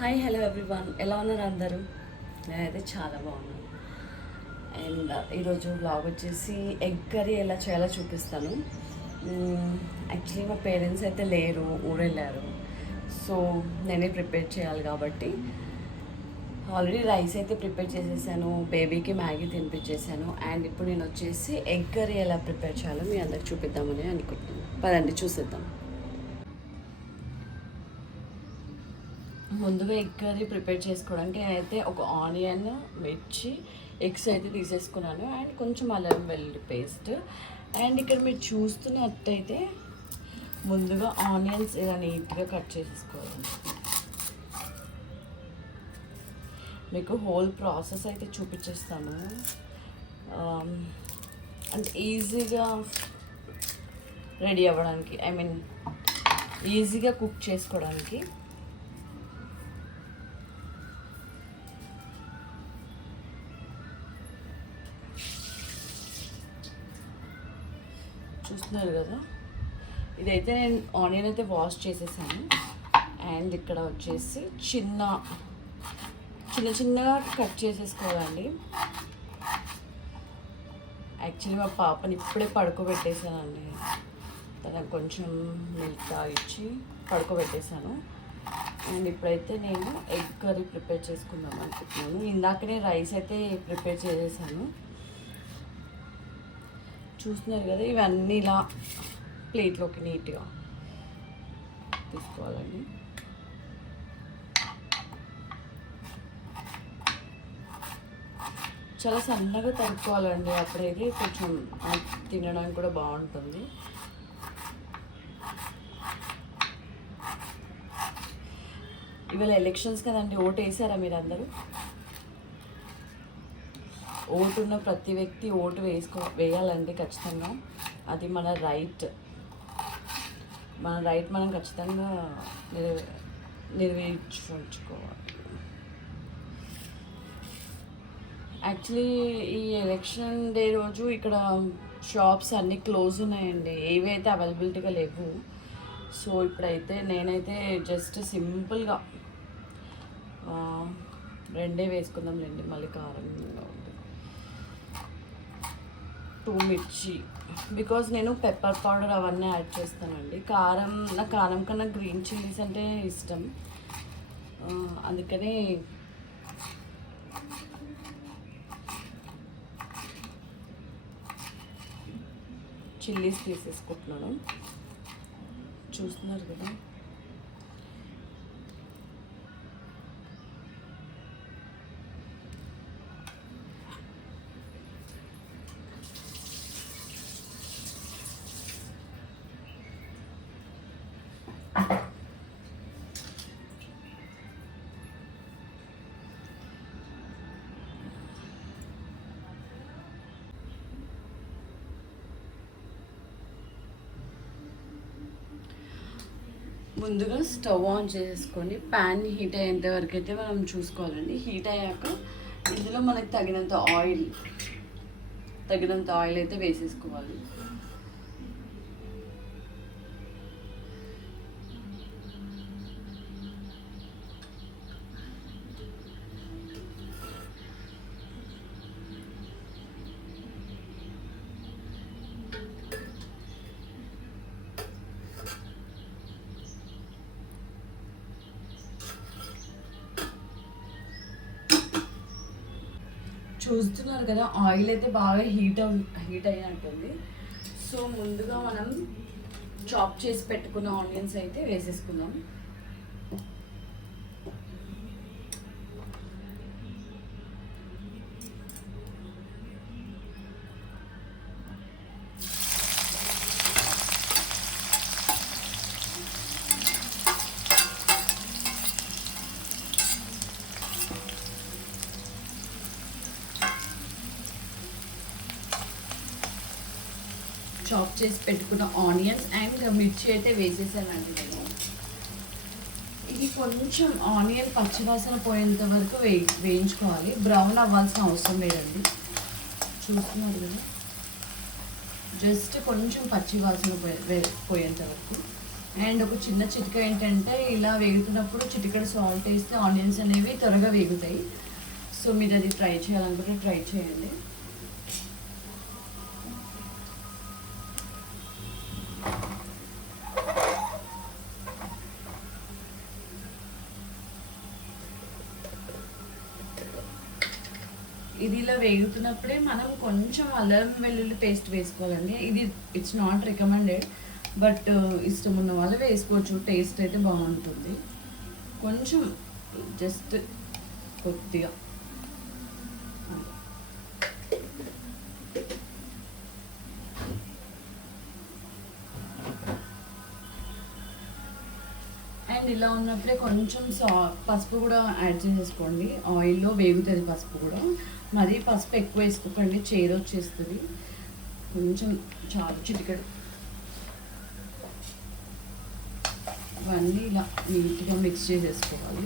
Hi hello everyone, ఎలా ఉన్నారు అందరూ? నేనైతే చాలా బాగున్నాను. అండ్ ఈరోజు బ్లాగ్ వచ్చేసి ఎగ్ కర్రీ ఎలా చేయాలో చూపిస్తాను. యాక్చువల్లీ మా పేరెంట్స్ అయితే లేరు, ఊరెళ్ళారు. సో నేనే ప్రిపేర్ చేయాలి కాబట్టి ఆల్రెడీ రైస్ అయితే ప్రిపేర్ చేసేసాను, బేబీకి మ్యాగీ తినిపించేసాను. అండ్ ఇప్పుడు నేను వచ్చేసి ఎగ్ కర్రీ ఎలా ప్రిపేర్ చేయాలో మీ అందరికి చూపిద్దామని అనుకుంటున్నాను. పదండి చూసేద్దాం. ముందుగా ఎగ్ కర్రీ ప్రిపేర్ చేసుకోవడానికి అయితే ఒక ఆనియన్, మిర్చి, ఎగ్స్ అయితే తీసేసుకున్నాను. అండ్ కొంచెం అల్లం వెల్లుల్లి పేస్ట్. అండ్ ఇక్కడ మీరు చూస్తున్నట్టయితే ముందుగా ఆనియన్స్ ఇలా నీట్గా కట్ చేసేసుకోవాలి. మీకు హోల్ ప్రాసెస్ అయితే చూపించేస్తాను. అంటే ఈజీగా రెడీ అవ్వడానికి, ఐ మీన్ ఈజీగా కుక్ చేసుకోవడానికి. చూస్తున్నారు కదా, ఇదైతే నేను ఆనియన్ అయితే వాష్ చేసేసాను. అండ్ ఇక్కడ వచ్చేసి చిన్న చిన్నగా కట్ చేసేసుకోవాలండి. యాక్చువల్లీ మా పాపని ఇప్పుడే పడుకోబెట్టేసానండి. తనకు కొంచెం మిల్క్ తాగిచ్చి పడుకోబెట్టేశాను. అండ్ ఇప్పుడైతే నేను ఎగ్ కర్రీ ప్రిపేర్ చేసుకుందాం అనుకుంటున్నాను. ఇందాకనే రైస్ అయితే ప్రిపేర్ చేసేసాను. చూస్తున్నారు కదా, ఇవన్నీ ఇలా ప్లేట్లోకి నీట్గా తీసుకోవాలండి. చాలా సన్నగా తరుక్కోవాలండి, అప్పుడైతే కొంచెం తినడానికి కూడా బాగుంటుంది. ఇవాళ ఎలక్షన్స్ కదండి, ఓటు వేసారా మీరు అందరూ? ఓటు ఉన్న ప్రతి వ్యక్తి ఓటు వేయాలండి ఖచ్చితంగా. అది మన రైట్. మనం ఖచ్చితంగా నెరవేర్చుకోవాలి. యాక్చువల్లీ ఈ ఎలక్షన్ డే రోజు ఇక్కడ షాప్స్ అన్నీ క్లోజ్ ఉన్నాయండి, ఏవి అయితే అవైలబిలిటీగా లేవు. సో ఇప్పుడైతే నేనైతే జస్ట్ సింపుల్గా రెండే వేసుకుందాంలేండి, మళ్ళీ కారంగా ఉంది. 2 మిర్చి, బికాజ్ నేను పెప్పర్ పౌడర్ అవన్నీ యాడ్ చేస్తానండి. నాకు కారం కన్నా గ్రీన్ చిల్లీస్ అంటే ఇష్టం, అందుకని చిల్లీస్ తీసేసుకుంటున్నాను. చూస్తున్నారు కదా, ముందుగా స్టవ్ ఆన్ చేసుకొని ప్యాన్ హీట్ అయ్యేంత వరకు అయితే మనం చూసుకోవాలండి. హీట్ అయ్యాక ఇందులో మనకు తగినంత ఆయిల్ అయితే వేసేసుకోవాలి. చూస్తున్నారు కదా, ఆయిల్ అయితే బాగా హీట్ అయినట్టుంది. సో ముందుగా మనం చాప్ చేసి పెట్టుకున్న ఆనియన్స్ అయితే వేసేసుకుందాం. చాప్ చేసి పెట్టుకున్న ఆనియన్స్ అండ్ మిర్చి అయితే వేసేసానండి నేను. ఇది కొంచెం ఆనియన్ పచ్చివాసన పోయేంత వరకు వేయించుకోవాలి. బ్రౌన్ అవ్వాల్సిన అవసరం లేదండి. చూస్తున్నారు కదా, జస్ట్ కొంచెం పచ్చివాసన పోయేంత వరకు. అండ్ ఒక చిన్న చిటిక ఏంటంటే ఇలా వేగుతున్నప్పుడు చిటికెడు సాల్ట్ వేస్తే ఆనియన్స్ అనేవి త్వరగా వేగుతాయి. సో మీరు అది ట్రై చేయాలనుకుంటే ట్రై చేయండి. ఇది ఇలా వేగుతున్నప్పుడే మనం కొంచెం అల్లం వెల్లుల్లి పేస్ట్ వేసుకోవాలండి. ఇది ఇట్స్ నాట్ రికమెండెడ్, బట్ ఇష్టం ఉన్న వాళ్ళు వేసుకోవచ్చు. టేస్ట్ అయితే బాగుంటుంది. కొంచెం జస్ట్ కొద్దిగా అండ్ ఇలా ఉన్నప్పుడే కొంచెం పసుపు కూడా యాడ్ చేసేసుకోండి. ఆయిల్లో వేగుతుంది పసుపు కూడా. మరి పసుపు ఎక్కువ వేసుకోకండి, చేదు వచ్చేస్తుంది. కొంచెం చాలు, చిటికెడు. ఇవన్నీ ఇలా నీట్గా మిక్స్ చేసేసుకోవాలి.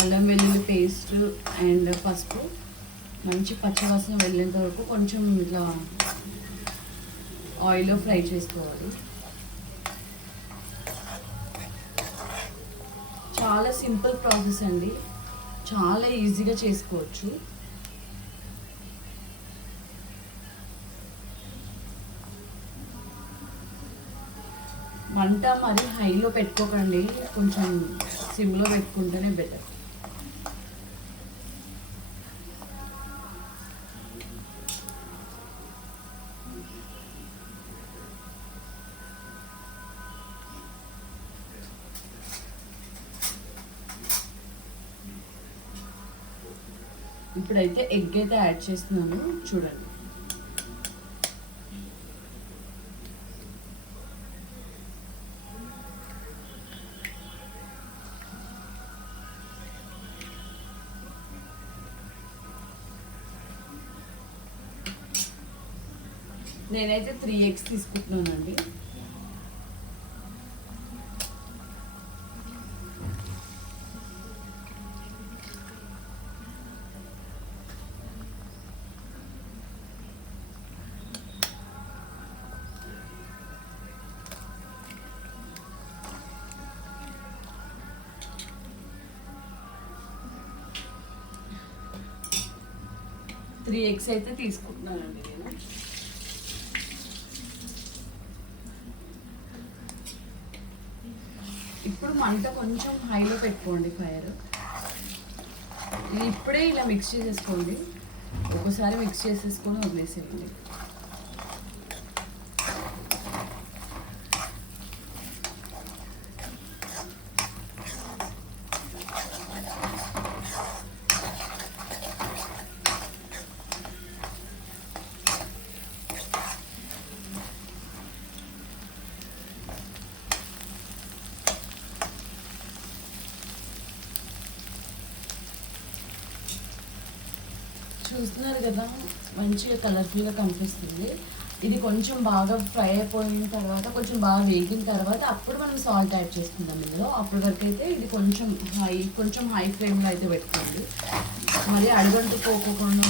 అల్లం వెల్లుల్లి పేస్ట్ అండ్ పసుపు మంచి పచ్చివాసన వెళ్ళేంత వరకు కొంచెం ఇట్లా ఆయిల్లో ఫ్రై చేసుకోవాలి. చాలా సింపుల్ ప్రాసెస్ అండి, చాలా ఈజీగా చేసుకోవచ్చు. మంట మరి హైలో పెట్టుకోకండి, కొంచెం సిమ్లో పెట్టుకుంటేనే బెటర్. ఇప్పుడైతే ఎగ్ అయితే యాడ్ చేస్తున్నాను, చూడండి. నేనైతే 3 eggs తీసుకుంటున్నానండి. త్రీ ఎగ్స్ అయితే తీసుకుంటున్నానండి నేను. ఇప్పుడు మంట కొంచెం హైలో పెట్టుకోండి ఫైర్. ఇది ఇప్పుడే ఇలా మిక్స్ చేసేసుకోండి, ఒకసారి మిక్స్ చేసేసుకొని వదిలేసేయండి. చూస్తున్నారు కదా, మంచిగా కలర్ఫుల్గా కనిపిస్తుంది. ఇది కొంచెం బాగా ఫ్రై అయిపోయిన తర్వాత, కొంచెం బాగా వేగిన తర్వాత అప్పుడు మనం సాల్ట్ యాడ్ చేసుకుందాం ఇందులో. అప్పటి వరకు అయితే ఇది కొంచెం హై ఫ్లేమ్లో అయితే పెట్టుకోండి. మరి అడుగంటు పోకుండా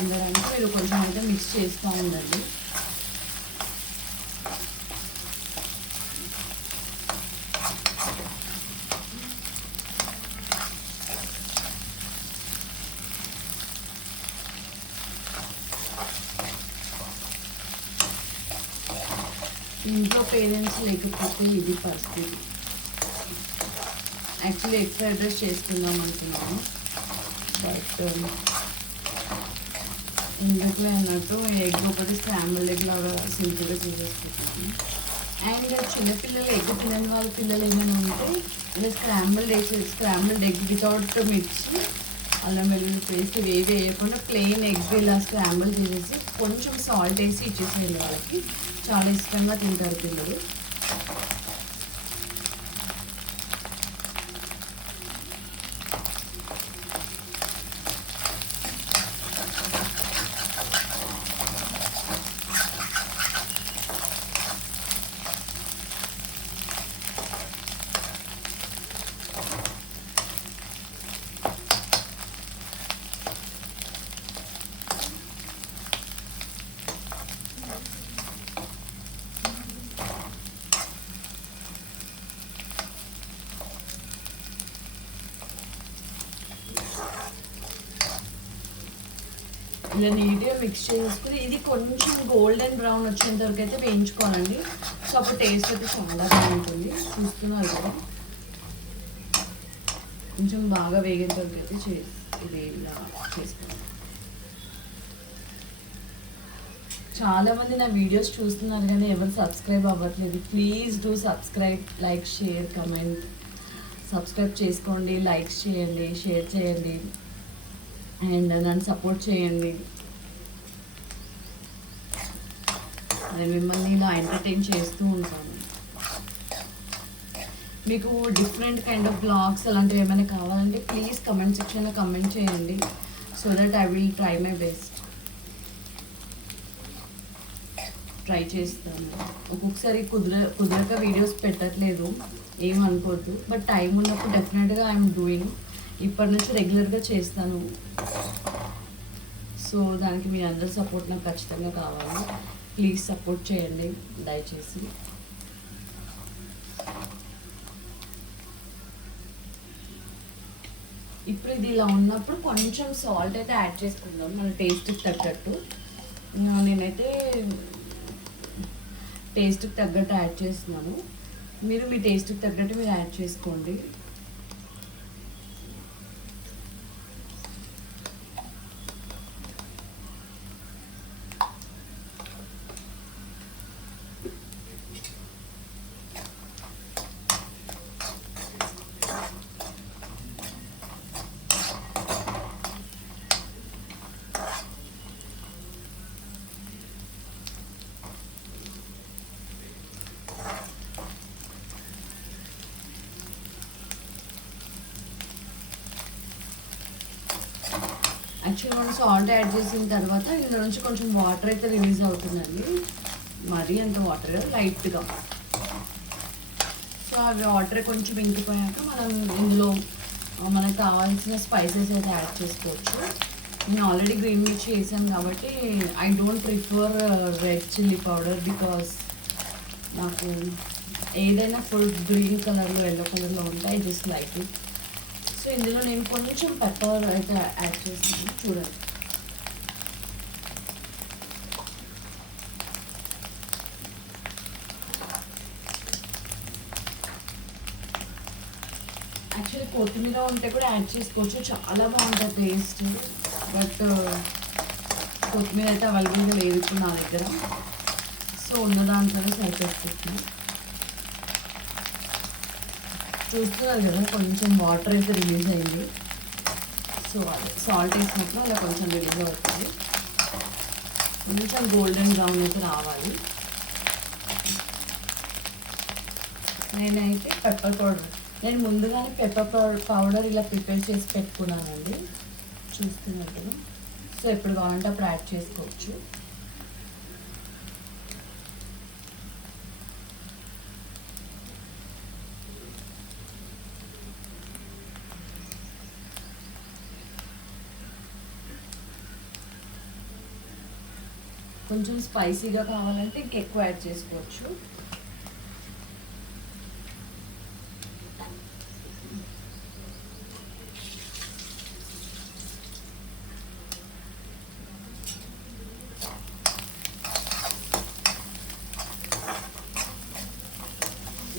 ఉండడానికి మీరు కొంచెం అయితే మిక్స్ చేస్తూ ఉండండి. ఇంట్లో పేరెంట్స్ లేకపోతే ఇది పరిస్థితి. యాక్చువల్లీ ఎగ్ ఫ్రైడ్ రైస్ చేసుకుందాం అనుకున్నాను, బట్ ఇందులో అన్నట్టు ఎగ్ ఒకటి స్క్రాంబుల్డ్ ఎగ్ లాగా సింపుల్గా చేసేసుకుంటున్నాను. అండ్ చిన్నపిల్లలు ఎగ్ తినని వాళ్ళ పిల్లలు ఏమైనా ఉంటే ఇలా స్క్రాంబుల్డ్ ఎగ్ వితౌట్ మిర్చి, అల్లం వెల్లుల్లి పేస్ట్ ఇవి వేయకుండా ప్లెయిన్ ఎగ్ ఇలా స్క్రాంబుల్ చేసేసి కొంచెం సాల్ట్ వేసి ఇచ్చేసేయండి. వాళ్ళకి చాలా ఇష్టంగా తింటారు పిల్లలు. ఇలా నీట్గా మిక్స్ చేసుకుని ఇది కొంచెం గోల్డెన్ బ్రౌన్ వచ్చేంత వరకు అయితే వేయించుకోవాలండి. సో అప్పుడు టేస్ట్ అయితే చాలా బాగుంటుంది. చూస్తున్నారు కదా, కొంచెం బాగా వేగేంత వరకు అయితే ఇది ఇలా చేసుకోవాలి. చాలామంది నా వీడియోస్ చూస్తున్నారు కానీ ఎవరు సబ్స్క్రైబ్ అవ్వట్లేదు. Please do subscribe, like, share, comment. Subscribe చేసుకోండి, లైక్స్ చేయండి, షేర్ చేయండి అండ్ నన్ను సపోర్ట్ చేయండి. నేను మిమ్మల్ని ఇలా ఎంటర్టైన్ చేస్తూ ఉంటాను. మీకు డిఫరెంట్ కైండ్ ఆఫ్ బ్లాగ్స్ అలాంటివి ఏమైనా కావాలంటే ప్లీజ్ కమెంట్ సెక్షన్లో కమెంట్ చేయండి. So that I will try my best. Try చేస్తాను. ఒక్కొక్కసారి కుదరక వీడియోస్ పెట్టట్లేదు, ఏమనుకోవద్దు. బట్ టైం ఉన్నప్పుడు డెఫినెట్గా ఐఎమ్ డూయింగ్. ఇప్పటి నుంచి రెగ్యులర్గా చేస్తాను. సో దానికి మీ అందరి సపోర్ట్ నాకు ఖచ్చితంగా కావాలి. ప్లీజ్ సపోర్ట్ చేయండి దయచేసి. ఇప్పుడు ఇది ఇలా ఉన్నప్పుడు కొంచెం సాల్ట్ అయితే యాడ్ చేసుకుందాం మన టేస్ట్కి తగ్గట్టు. నేనైతే టేస్ట్కి తగ్గట్టు యాడ్ చేస్తున్నాను. మీరు మీ టేస్ట్కి తగ్గట్టు మీరు యాడ్ చేసుకోండి. యాక్చువల్లీ మనం సాల్ట్ యాడ్ చేసిన తర్వాత ఇందులో నుంచి కొంచెం వాటర్ అయితే రిలీజ్ అవుతుందండి. మరీ అంత వాటర్ కదా, లైట్గా. సో ఆ వాటర్ కొంచెం ఇంకిపోయాక మనం ఇందులో మనకు కావాల్సిన స్పైసెస్ అయితే యాడ్ చేసుకోవచ్చు. నేను ఆల్రెడీ గ్రీన్ మిర్చి వేసాను కాబట్టి I don't prefer red chilli powder because నాకు ఏదైనా ఫుల్ గ్రీన్ కలర్లో ఎల్లో కలర్లో ఉంటాయి, జస్ట్ లైక్ ఇట్. సో ఇందులో నేను కొంచెం పెప్పర్ అయితే యాడ్ చేస్తాను. చూడండి, యాక్చువల్లీ కొత్తిమీర ఉంటే కూడా యాడ్ చేసుకోవచ్చు, చాలా బాగుంటుంది టేస్ట్. బట్ కొత్తిమీర అయితే అవైలబుల్గా లేదు ఇప్పుడు నా దగ్గర. సో ఉన్న దాంట్లోనే సరిపెట్టుకుంటున్నాను. చూస్తున్నారు కదా, కొంచెం వాటర్ అయితే రిలీజ్ అయింది. సో అదే సాల్ట్ వేసినప్పుడు అలా కొంచెం రిలీజ్ అవుతుంది. కొంచెం గోల్డెన్ బ్రౌన్ అయితే రావాలి. నేనైతే పెప్పర్ పౌడర్, నేను ముందుగానే పెప్పర్ పౌడర్ ఇలా ప్రిపేర్ చేసి పెట్టుకున్నానండి, చూస్తున్నట్టు. సో ఎప్పుడు కావాలంటే అప్పుడు యాడ్ చేసుకోవచ్చు. కొంచెం స్పైసీగా కావాలంటే ఇంకెక్కువ యాడ్ చేసుకోవచ్చు.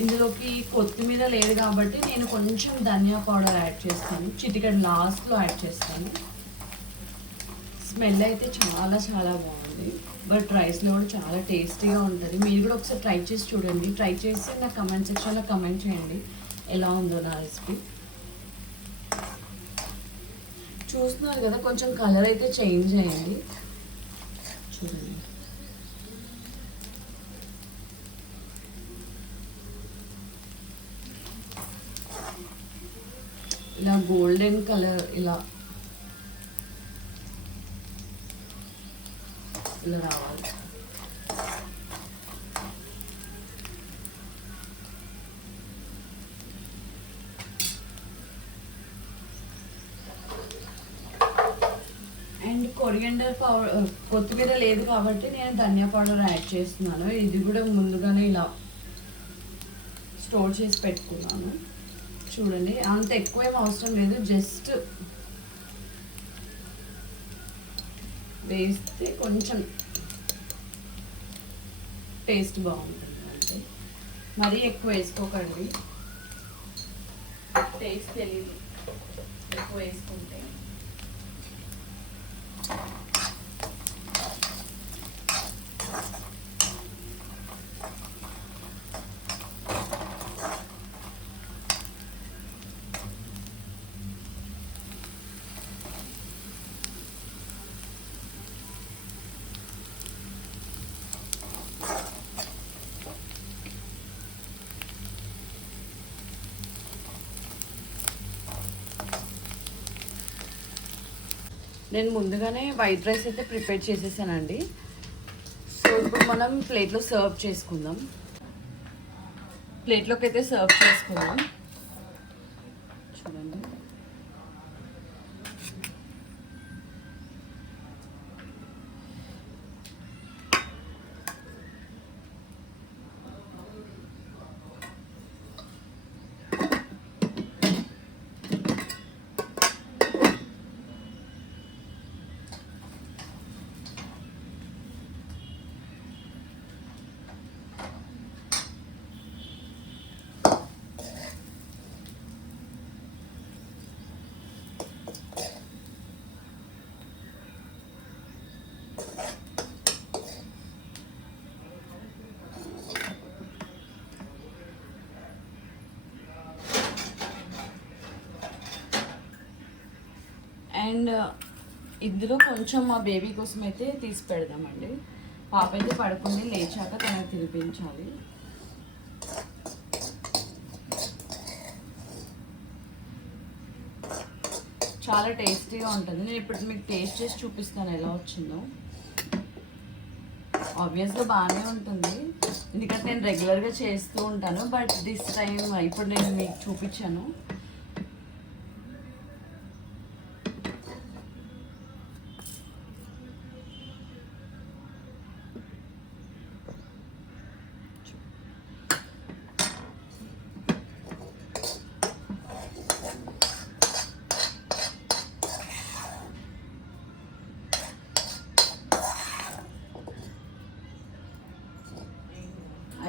ఇందులోకి కొత్తిమీర లేదు కాబట్టి నేను కొంచెం ధనియా పౌడర్ యాడ్ చేస్తాను, చిటికెడు లాస్ట్లో యాడ్ చేస్తాను. స్మెల్ అయితే చాలా చాలా బాగుంది. బట్ రైస్లో కూడా చాలా టేస్టీగా ఉంటుంది. మీరు కూడా ఒకసారి ట్రై చేసి చూడండి. ట్రై చేసి నా కమెంట్ సెక్షన్లో కమెంట్ చేయండి ఎలా ఉందో నా రెసిపీ. చూస్తున్నారు కదా, కొంచెం కలర్ అయితే చేంజ్ అయింది, చూడండి. ఇలా గోల్డెన్ కలర్ ఇలా రావాలి. అండ్ కొరియండర్ పౌడర్, కొత్తిమీర లేదు కాబట్టి నేను ధనియా పౌడర్ యాడ్ చేస్తున్నాను. ఇది కూడా ముందుగానే ఇలా స్టోర్ చేసి పెట్టుకున్నాను. చూడండి, అంత ఎక్కువ ఏం అవసరం లేదు, జస్ట్ వేస్తే కొంచెం టేస్ట్ బాగుంటుంది. అంటే మరీ ఎక్కువ వేసుకోకండి, టేస్ట్ తెలియదు ఎక్కువ వేసుకుంటే. నేను ముందుగానే వైట్ రైస్ అయితే ప్రిపేర్ చేసేసానండి. సో ఇప్పుడు మనం ప్లేట్లో సర్వ్ చేసుకుందాం. ప్లేట్లోకి అయితే సర్వ్ చేసుకుందాం. చూడండి, అండ్ ఇందులో కొంచెం మా బేబీ కోసం అయితే తీసి పెడదామండి. పాప అయితే పడుకుంది, లేచాక తనకు తినిపించాలి. చాలా టేస్టీగా ఉంటుంది. నేను ఇప్పుడు మీకు టేస్ట్ చేసి చూపిస్తాను ఎలా వచ్చిందో. ఆబ్వియస్గా బాగానే ఉంటుంది, ఎందుకంటే నేను రెగ్యులర్గా చేస్తూ ఉంటాను. బట్ దిస్ టైం ఇప్పుడు నేను మీకు చూపించాను.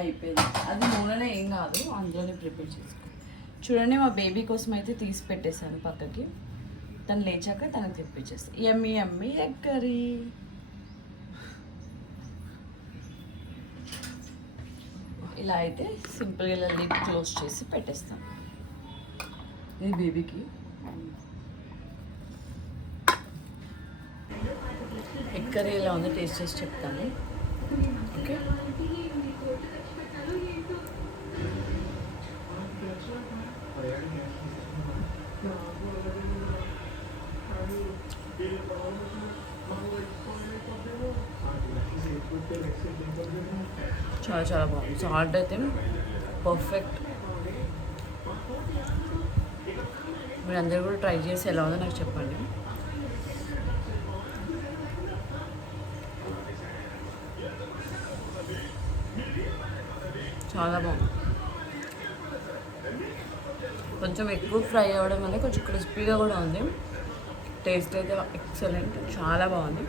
అయిపోయింది. అది నూనెనే ఏం కాదు, అందులోనే ప్రిపేర్ చేసుకో. చూడండి, మా బేబీ కోసం అయితే తీసి పెట్టేశాను పక్కకి. తను లేచాక తనకు తెప్పించేస్తాను. యమ్మీ యమ్మీ ఎగ్ కర్రీ. ఇలా అయితే సింపుల్గా ఇలా లిడ్ క్లోజ్ చేసి పెట్టేస్తాను. ఇది బేబీకి. ఎగ్ కర్రీ ఎలా ఉందో టేస్ట్ చేసి చెప్తాను. ఓకే, చాలా చాలా బాగుంది. సాల్ట్ అయితే పర్ఫెక్ట్. మీరు అందరూ కూడా ట్రై చేసి ఎలా ఉందో నాకు చెప్పండి. చాలా బాగుంది. కొంచెం ఎక్కువ ఫ్రై అవ్వడం వల్ల కొంచెం క్రిస్పీగా కూడా ఉంది. టేస్ట్ అయితే ఎక్సలెంట్, చాలా బాగుంది.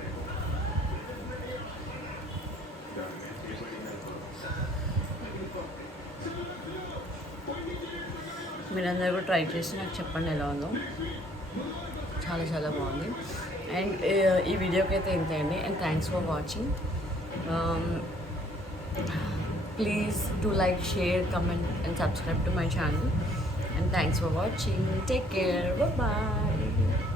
మీరందరూ కూడా ట్రై చేసి నాకు చెప్పండి ఎలా ఉందో. చాలా చాలా బాగుంది. అండ్ ఈ వీడియోకి అయితే ఇంతే అండి. And thanks for watching. Please do like, share, comment and subscribe to my channel. And thanks for watching. Take care. Bye bye.